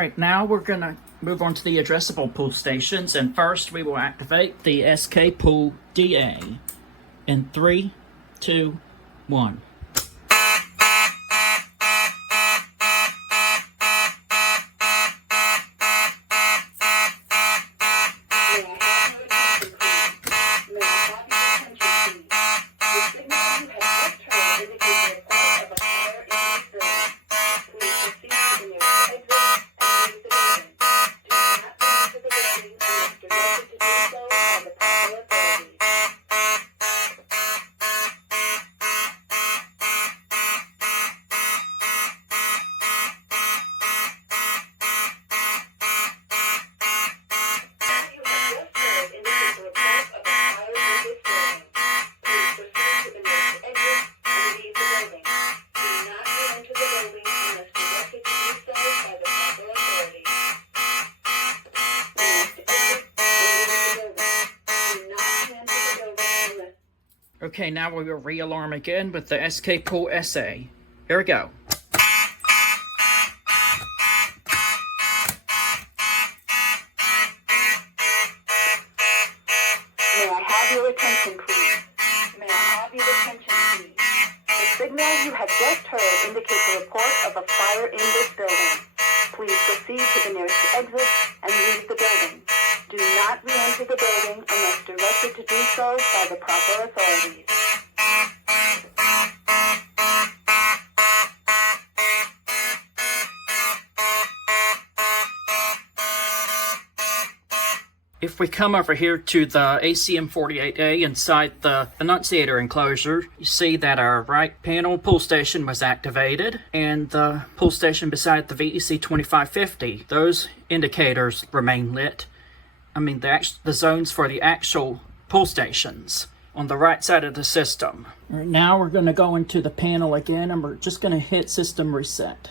Alright, now we're going to move on to the addressable pull stations, and first we will activate the SK Pull DA in 3, 2, 1. Okay, now we will re-alarm again with the SK Pull SA. Here we go. May I have your attention, please? May I have your attention, please? The signal you have just heard indicates a report of a fire in this building. Please proceed to the nearest exit and leave the building. Do not re-enter the building unless directed to do so by the proper authorities. If we come over here to the ACM48A inside the annunciator enclosure, you see that our right panel pull station was activated, and the pull station beside the VEC2550, those indicators remain lit. I mean, the zones for the actual pull stations on the right side of the system. All right, now we're going to go into the panel again, and we're just going to hit system reset.